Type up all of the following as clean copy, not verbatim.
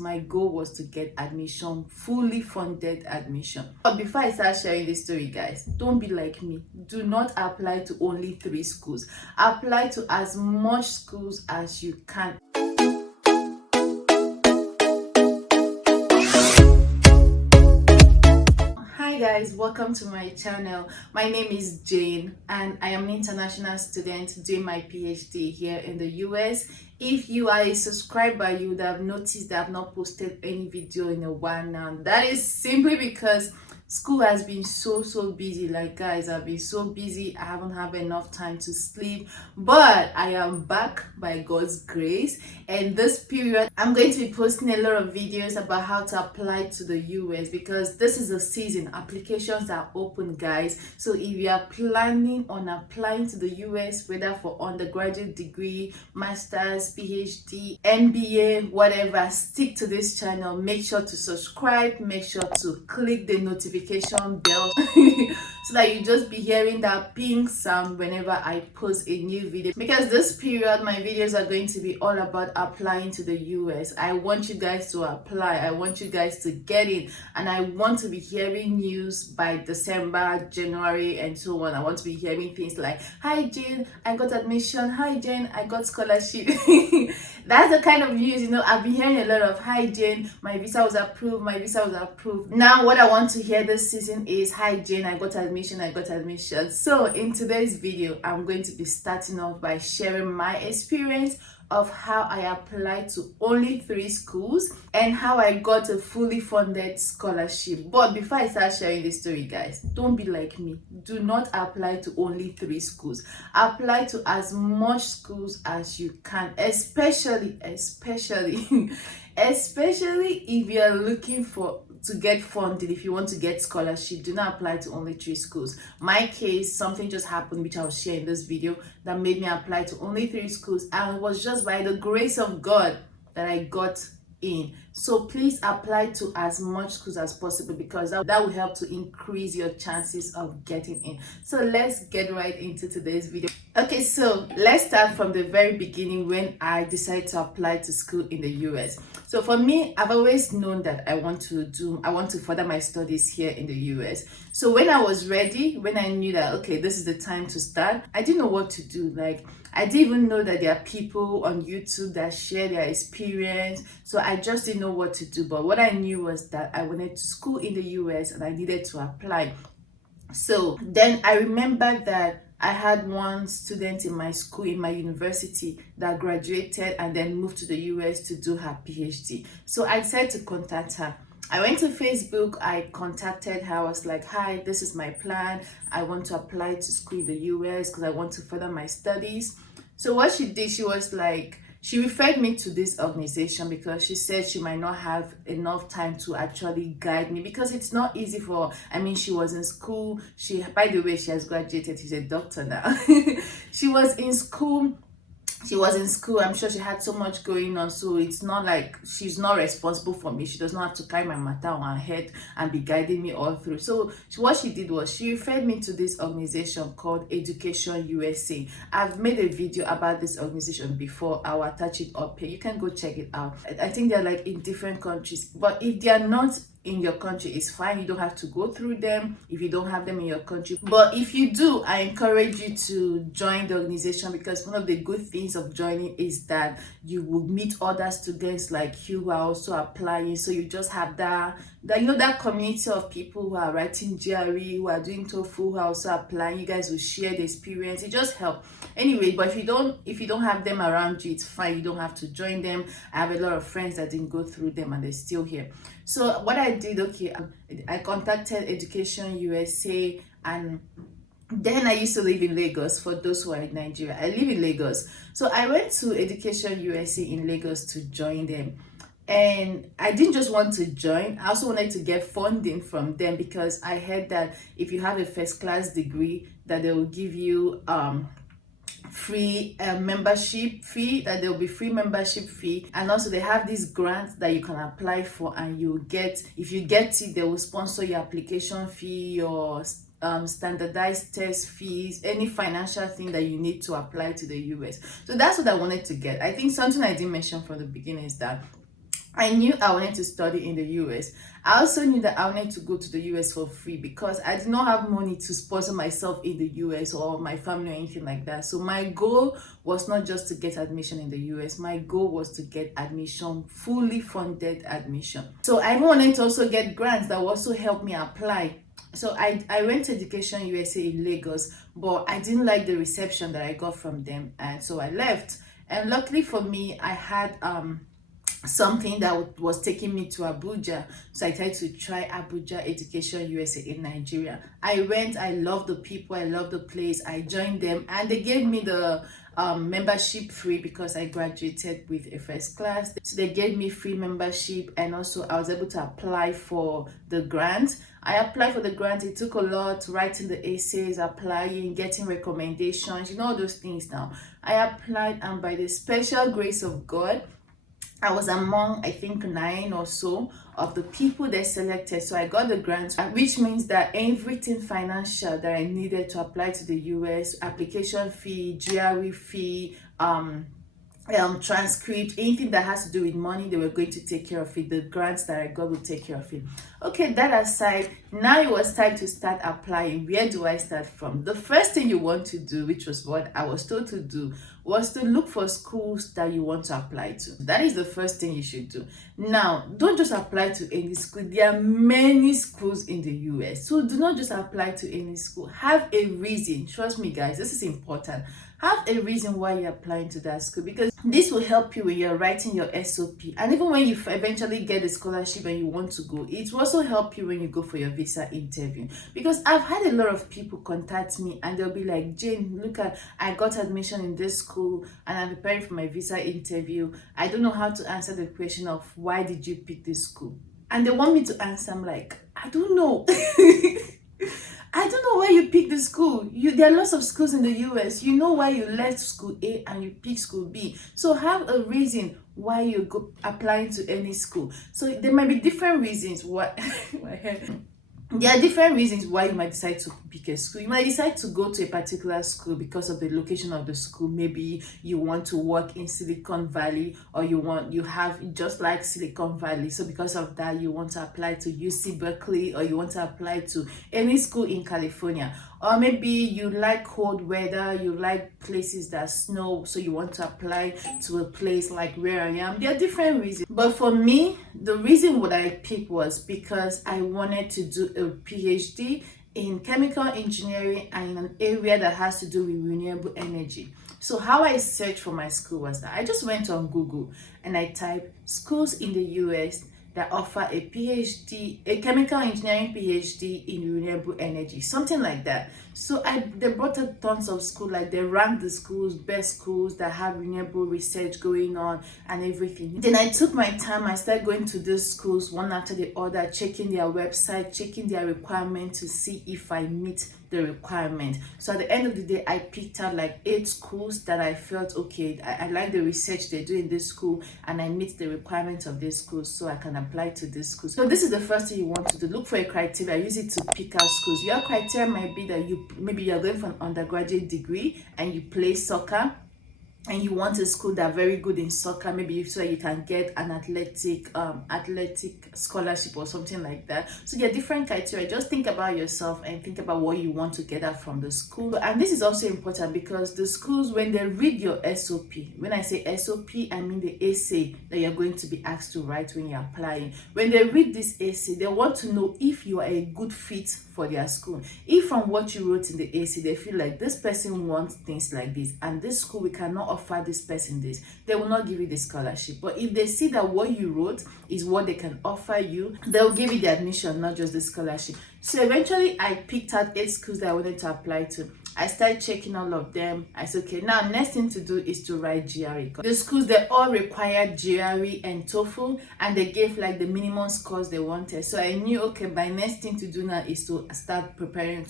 My goal was to get admission, fully funded admission. But before I start sharing this story, guys, don't be like me. Do not apply to only 3 schools. Apply to as much schools as you can. Hi guys, welcome to my channel. My name is Jane and I am an international student doing my PhD here in the US. If you are a subscriber, you would have noticed that I've not posted any video in a while now. That is simply because school has been so busy. Like, guys, I've been so busy. I haven't had enough time to sleep, but I am back by God's grace. And this period I'm going to be posting a lot of videos about how to apply to the US, because this is a season. Applications are open, guys. So if you are planning on applying to the US, whether for undergraduate degree, masters, PhD, MBA, whatever, stick to this channel. Make sure to subscribe, make sure to click the notification bell so that you just be hearing that ping sound whenever I post a new video, because this period my videos are going to be all about applying to the US. I want you guys to apply, I want you guys to get in, and I want to be hearing news by December, January, and so on. I want to be hearing things like, hi Jane, I got admission, hi Jane, I got scholarship. That's the kind of news, I've been hearing a lot of, hi Jane, my visa was approved, my visa was approved. Now what I want to hear this season is, hi Jane, I got admission, I got admission. So in today's video, I'm going to be starting off by sharing my experience of how I applied to only 3 schools and how I got a fully funded scholarship. But before I start sharing this story, guys, don't be like me. Do not apply to only 3 schools. Apply to as much schools as you can, especially especially if you're looking to get funded. If you want to get scholarship, do not apply to only 3 schools. My case, something just happened which I'll share in this video that made me apply to only 3 schools, and it was just by the grace of God that I got in. So please apply to as much schools as possible, because that will help to increase your chances of getting in. So let's get right into today's video. Okay, so let's start from the very beginning when I decided to apply to school in the US. So for me, I've always known that I want to further my studies here in the US. So when I was ready, when I knew that, okay, this is the time to start, I didn't know what to do. Like, I didn't even know that there are people on YouTube that share their experience. So I just didn't know what to do. But what I knew was that I wanted to school in the US and I needed to apply. So then I remember that I had one student in my school, in my university, that graduated and then moved to the US to do her PhD. So I decided to contact her. I went to Facebook, I contacted her, I was like, hi, this is my plan. I want to apply to school in the US because I want to further my studies. So what she did, she referred me to this organization because she said she might not have enough time to actually guide me, because it's not easy she was in school. By the way, she has graduated, she's a doctor now. She was in school. I'm sure she had so much going on, so it's not like she's not responsible for me. She does not have to carry my matter on her head and be guiding me all through. So what she did was she referred me to this organization called Education USA. I've made a video about this organization before. I'll attach it up here. You can go check it out. I think they're like in different countries, but if they are not in your country, it's fine. You don't have to go through them if you don't have them in your country. But if you do, I encourage you to join the organization, because one of the good things of joining is that you will meet other students like you who are also applying. So you just have that community of people who are writing GRE, who are doing TOEFL, who are also applying. You guys will share the experience. It just helps anyway. But if you don't have them around you, it's fine. You don't have to join them. I have a lot of friends that didn't go through them and they're still here. So what I did, I contacted Education USA, and then I used to live in Lagos. For those who are in Nigeria, I live in Lagos. So I went to Education USA in Lagos to join them. And I didn't just want to join, I also wanted to get funding from them, because I heard that if you have a first class degree, that they will give you free membership fee, that there will be free membership fee. And also they have these grants that you can apply for, and if you get it, they will sponsor your application fee, your standardized test fees, any financial thing that you need to apply to the US. So that's what I wanted to get. I think something I didn't mention from the beginning is that I knew I wanted to study in the US. I also knew that I wanted to go to the US for free because I did not have money to sponsor myself in the US or my family or anything like that. So my goal was not just to get admission in the US. My goal was to get admission, fully funded admission. So I wanted to also get grants that will also help me apply. So I went to Education USA in Lagos, but I didn't like the reception that I got from them, and so I left. And luckily for me, I had something that was taking me to Abuja. So I tried to try Abuja Education USA in Nigeria. I went, I loved the people, I loved the place. I joined them and they gave me the membership free because I graduated with a first class. So they gave me free membership, and also I was able to apply for the grant. I applied for the grant. It took a lot, writing the essays, applying, getting recommendations, you know, all those things now. I applied, and by the special grace of God, I was among, I think, 9 or so of the people they selected. So I got the grant, which means that everything financial that I needed to apply to the US, application fee, GRE fee, transcript, anything that has to do with money, they were going to take care of it. The grants that I got would take care of it. Okay, that aside, now it was time to start applying. Where do I start from? The first thing you want to do, which was what I was told to do, was to look for schools that you want to apply to. That is the first thing you should do. Now, don't just apply to any school. There are many schools in the US, so do not just apply to any school. Have a reason. Trust me, guys, this is important. Have a reason why you're applying to that school, because this will help you when you're writing your SOP, and even when you eventually get a scholarship and you want to go, it will also help you when you go for your visa interview. Because I've had a lot of people contact me and they'll be like, Jane, look, at I got admission in this school and I'm preparing for my visa interview. I don't know how to answer the question of why did you pick this school, and they want me to answer. I'm like, I don't know. I don't know why you picked the school. There are lots of schools in the US. You know why you left school A and you picked school B. So have a reason why you go applying to any school. So there might be different reasons why. There are different reasons why you might decide to pick a school. You might decide to go to a particular school because of the location of the school. Maybe you want to work in Silicon Valley, or you have just like Silicon Valley. So because of that, you want to apply to UC Berkeley, or you want to apply to any school in California. Or maybe you like cold weather, you like places that snow, so you want to apply to a place like where I am. There are different reasons. But for me, the reason what I picked was because I wanted to do a PhD in chemical engineering and in an area that has to do with renewable energy. So how I searched for my school was that I just went on Google and I typed schools in the US that offer a PhD, a chemical engineering PhD in renewable energy, something like that. So they brought up tons of schools, like they ranked the schools, best schools that have renewable research going on and everything. Then I took my time, I started going to these schools one after the other, checking their website, checking their requirement to see if I meet the requirement. So at the end of the day, I picked out like 8 schools that I felt okay, I like the research they do in this school and I meet the requirements of this school, so I can apply to this school. So this is the first thing you want to do. Look for a criteria, use it to pick out schools. Your criteria might be that maybe you're going for an undergraduate degree and you play soccer, and you want a school that very good in soccer, maybe so you can get an athletic scholarship or something like that. So there are different criteria. Just think about yourself and think about what you want to get out from the school. And this is also important because the schools, when they read your SOP, when I say SOP, I mean the essay that you're going to be asked to write when you're applying. When they read this essay, they want to know if you are a good fit for their school. If from what you wrote in the essay, they feel like this person wants things like this, and this school, we cannot offer this person this, they will not give you the scholarship. But if they see that what you wrote is what they can offer you, they'll give you the admission, not just the scholarship. So eventually I picked out 8 schools that I wanted to apply to. I started checking all of them. I said, okay, now next thing to do is to write GRE. The schools, they all required GRE and TOEFL, and they gave like the minimum scores they wanted. So I knew, okay, my next thing to do now is to start preparing,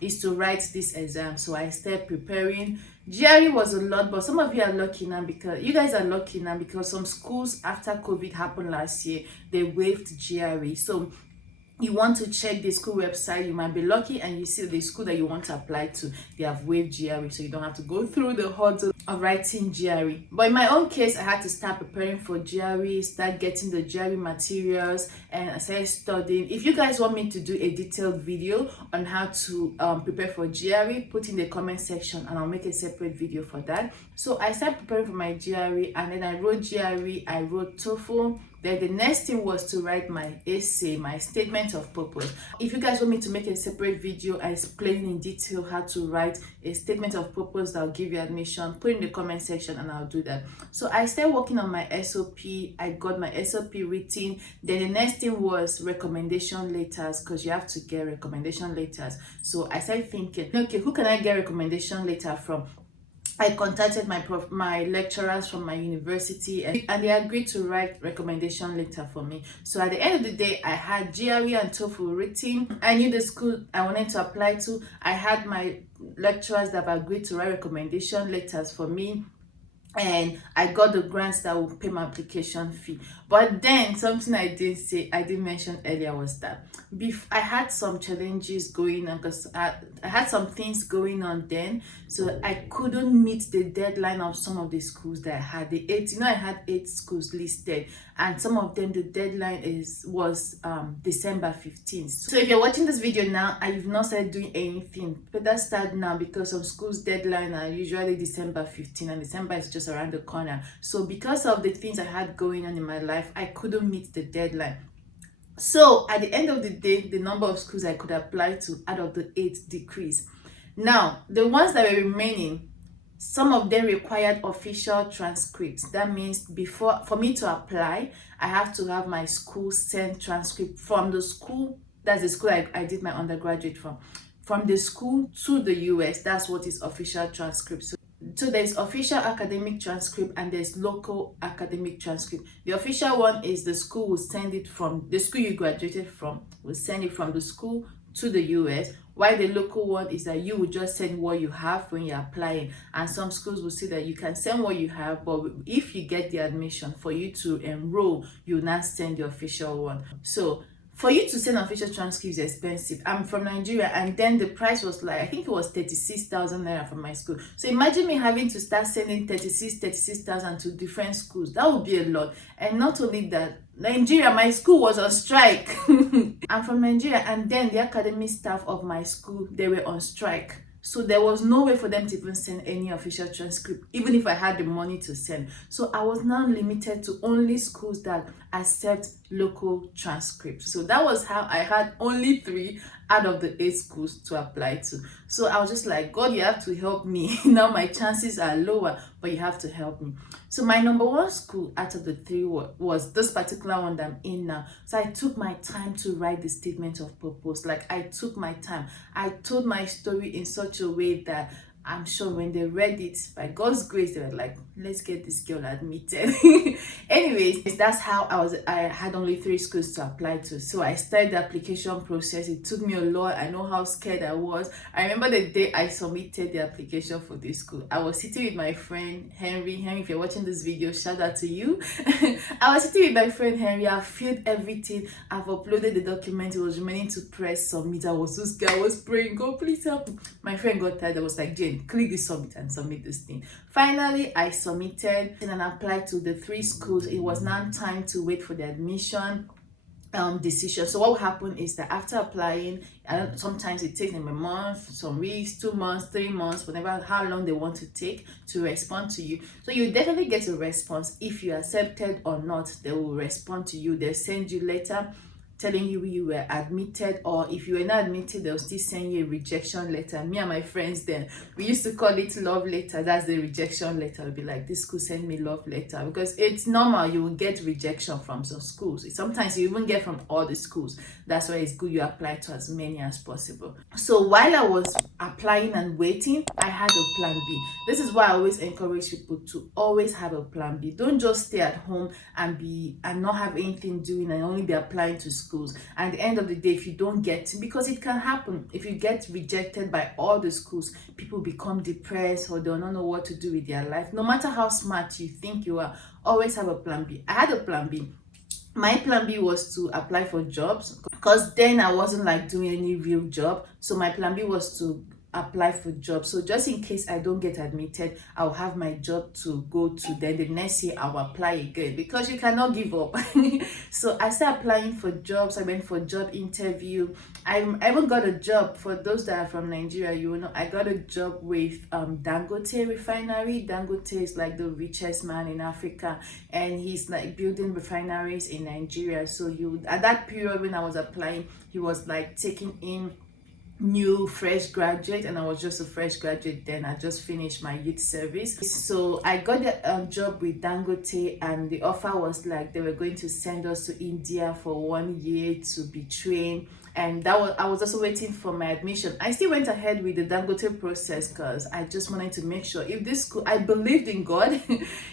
is to write this exam. So I started preparing. GRE was a lot, but some of you are lucky now, because you guys are lucky now because some schools after COVID happened last year, they waived GRE. So you want to check the school website, you might be lucky and you see the school that you want to apply to, they have waived GRE, so you don't have to go through the hurdle of writing GRE. But in my own case, I had to start preparing for GRE, start getting the GRE materials, and I started studying. If you guys want me to do a detailed video on how to prepare for GRE, put in the comment section and I'll make a separate video for that. So I started preparing for my GRE, and then I wrote GRE, I wrote TOEFL. Then the next thing was to write my essay, my statement of purpose. If you guys want me to make a separate video explaining in detail how to write a statement of purpose that will give you admission, put in the comment section and I'll do that. So I started working on my SOP. I got my SOP written. Then the next thing was recommendation letters, because you have to get recommendation letters. So I started thinking, okay, who can I get recommendation letter from? I contacted my lecturers from my university, and they agreed to write recommendation letter for me. So at the end of the day, I had GRE and TOEFL written. I knew the school I wanted to apply to. I had my lecturers that have agreed to write recommendation letters for me, and I got the grants that will pay my application fee. But then something I didn't mention earlier was that I had some challenges going on, because I had some things going on then, so I couldn't meet the deadline of some of the schools that I had. I had 8 schools listed, and some of them the deadline was December 15th. So if you're watching this video now and you've not started doing anything, better start now, because some schools deadline are usually December 15th, and December is just around the corner. So because of the things I had going on in my life, I couldn't meet the deadline. So at the end of the day, the number of schools I could apply to out of the 8 decreased. Now, the ones that were remaining, some of them required official transcripts. That means for me to apply, I have to have my school send transcript from the school. That's the school I did my undergraduate from. From the school to the US, that's what is official transcript. So there's official academic transcript and there's local academic transcript. The official one is the school will send it from the school you graduated from, will send it from the school to the US, while the local one is that you will just send what you have when you're applying. And some schools will say that you can send what you have, but if you get the admission, for you to enroll, you now send the official one. So for you to send official transcripts is expensive. I'm from Nigeria, and then the price was like, I think it was 36,000 naira from my school. So imagine me having to start sending 36,000 to different schools. That would be a lot. And not only that, Nigeria, my school was on strike. I'm from Nigeria, and then the academic staff of my school, they were on strike. So there was no way for them to even send any official transcript, even if I had the money to send. So I was now limited to only schools that accept local transcripts. So that was how I had only 3 out of the 8 schools to apply to. So I was just like, God, you have to help me. Now my chances are lower, but you have to help me. So my number 1 school out of the 3 was this particular one that I'm in now. So I took my time to write the statement of purpose. Like, I took my time. I told my story in such a way that I'm sure when they read it, by God's grace, they were like, let's get this girl admitted. Anyways, that's how I had only 3 schools to apply to. So I started the application process. It took me a lot. I know how scared I was. I remember the day I submitted the application for this school. I was sitting with my friend Henry. Henry, if you're watching this video, shout out to you. I was sitting with my friend Henry. I filled everything. I've uploaded the document. It was remaining to press submit. I was so scared. I was praying, God, please help me. My friend got tired. I was like, Jane, click this submit and submit this thing. Finally, I submitted and applied to the 3 schools. It was now time to wait for the admission decision. So what will happen is that after applying, sometimes it takes them a month, some weeks, 2 months, 3 months, whatever, how long they want to take to respond to you. So you definitely get a response. If you are accepted or not, they will respond to you. They'll send you letter telling you were admitted, or if you were not admitted, they'll still send you a rejection letter. Me and my friends then, we used to call it love letter. That's the rejection letter. It'll be like, this school send me love letter, because it's normal. You will get rejection from some schools. Sometimes you even get from all the schools. That's why it's good you apply to as many as possible. So while I was applying and waiting, I had a plan B. This is why I always encourage people to always have a plan B. Don't just stay at home and not have anything doing and only be applying to schools. And at the end of the day, if you don't get, because it can happen, if you get rejected by all the schools, people become depressed or they'll not know what to do with their life. No matter how smart you think you are, always have a plan B. I had a plan B. My plan B was to apply for jobs, because then I wasn't like doing any real job. So my plan B was to apply for jobs. So just in case I don't get admitted, I'll have my job to go to. Then the next year I'll apply again, because you cannot give up. So I started applying for jobs. I went for job interview. I even got a job. For those that are from Nigeria, you will know I got a job with Dangote refinery. Dangote is like the richest man in Africa, and he's like building refineries in Nigeria. So you, at that period when I was applying, he was like taking in new fresh graduate, and I was just a fresh graduate then. I just finished my youth service. So I got the job with Dangote, and the offer was like they were going to send us to India for 1 year to be trained. And that was, I was also waiting for my admission. I still went ahead with the Dangote process because I just wanted to make sure if this school, I believed in God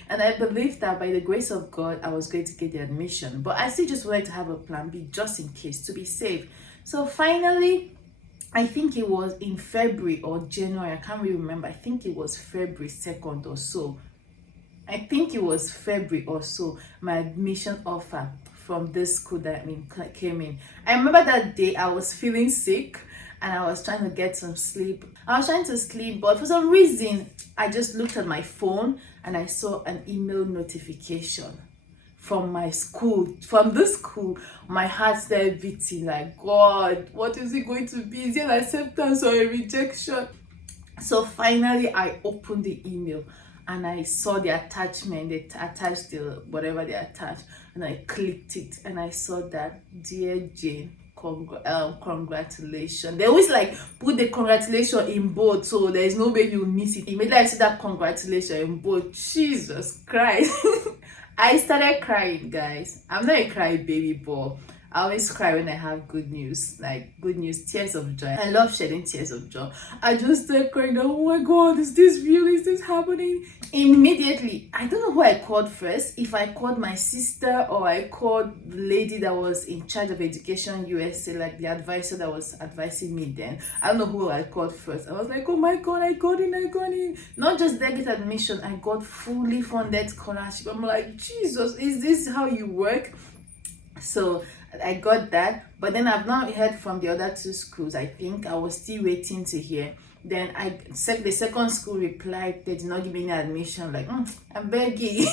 and I believed that by the grace of God I was going to get the admission, but I still just wanted to have a plan B just in case, to be safe. So finally, I think it was in February or January, I can't really remember. I think it was February 2nd or so. I think it was February or so, my admission offer from this school that came in. I remember that day I was feeling sick and I was trying to get some sleep. I was trying to sleep, but for some reason, I just looked at my phone and I saw an email notification from my school, from this school. My heart started beating like, God, what is it going to be? Is it an acceptance or a rejection? So finally I opened the email and I saw the attachment. They attached the whatever they attached, and I clicked it and I saw that, Dear Jane, congratulations. They always like put the congratulations in bold, so there is no way you miss it. Immediately I see that congratulations in bold, Jesus Christ. I started crying, guys. I'm not a crybaby, but I always cry when I have good news, like good news, tears of joy. I love shedding tears of joy. I just started crying. Oh my God, is this real? Is this happening? Immediately, I don't know who I called first. If I called my sister or I called the lady that was in charge of Education USA, like the advisor that was advising me then. I don't know who I called first. I was like, oh my God, I got in. Not just get admission, I got fully funded scholarship. I'm like, Jesus, is this how you work? So I got that, but then I've not heard from the other two schools. I think I was still waiting to hear. Then the second school replied they did not give me any admission. Like, I'm begging.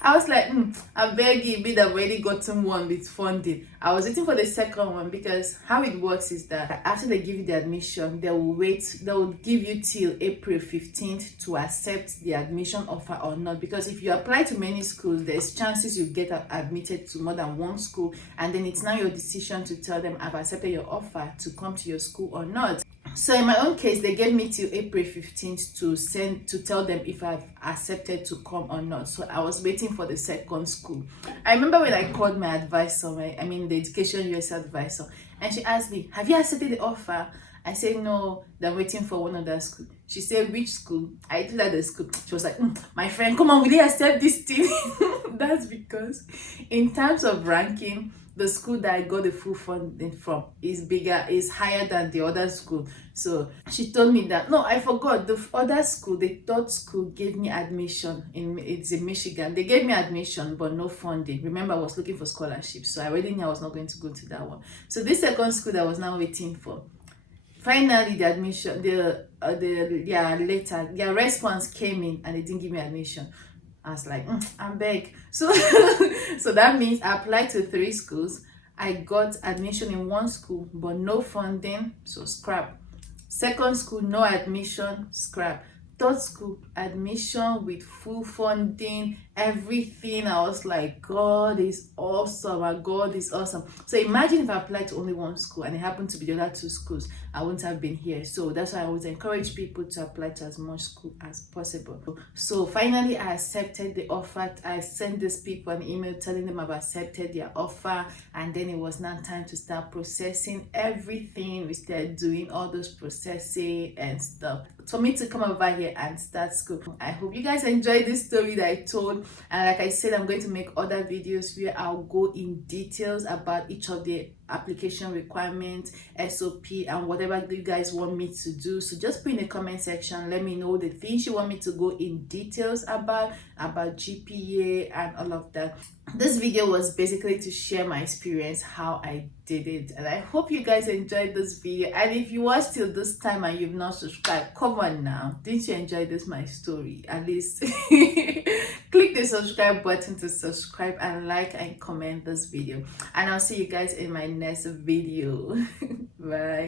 I was like, I'm begging, be that already gotten one with funding. I was waiting for the second one, because how it works is that after they give you the admission, they will give you till April 15th to accept the admission offer or not. Because if you apply to many schools, there's chances you get admitted to more than one school, and then it's now your decision to tell them, I've accepted your offer to come to your school or not. So in my own case, they gave me till April 15th to tell them if I've accepted to come or not. So I was waiting for the second school. I remember when I called my advisor, the Education US advisor, and she asked me, have you accepted the offer? I said, no, they're waiting for one other school. She said, which school? I told her the school. She was like, my friend, come on, will you accept this thing? That's because in terms of ranking, the school that I got the full funding from is higher than the other school. So she told me that, no, I forgot, the other school, the third school gave me admission, it's in Michigan. They gave me admission, but no funding. Remember, I was looking for scholarships, so I already knew I was not going to go to that one. So this second school that I was now waiting for, finally the admission, their response came in and they didn't give me admission. I was like, I'm back. So that means I applied to 3 schools. I got admission in one school, but no funding, so scrap. Second school, no admission, scrap. Third school, admission with full funding, everything. I was like, God is awesome. My God is awesome. So imagine if I applied to only one school and it happened to be the other 2 schools, I wouldn't have been here. So that's why I always encourage people to apply to as much school as possible. So finally, I accepted the offer. I sent these people an email telling them I've accepted their offer, and then it was now time to start processing everything. We started doing all those processing and stuff for me to come over here and start school. I hope you guys enjoyed this story that I told, and like I said, I'm going to make other videos where I'll go in details about each of the application requirements, SOP, and whatever you guys want me to do. So just put in the comment section, let me know the things you want me to go in details about GPA and all of that. this video was basically to share my experience, how I did it, and I hope you guys enjoyed this video. And if you watched till this time and you've not subscribed, come on now, didn't you enjoy this my story? At least click the subscribe button to subscribe and like and comment this video, and I'll see you guys in my next video. Bye.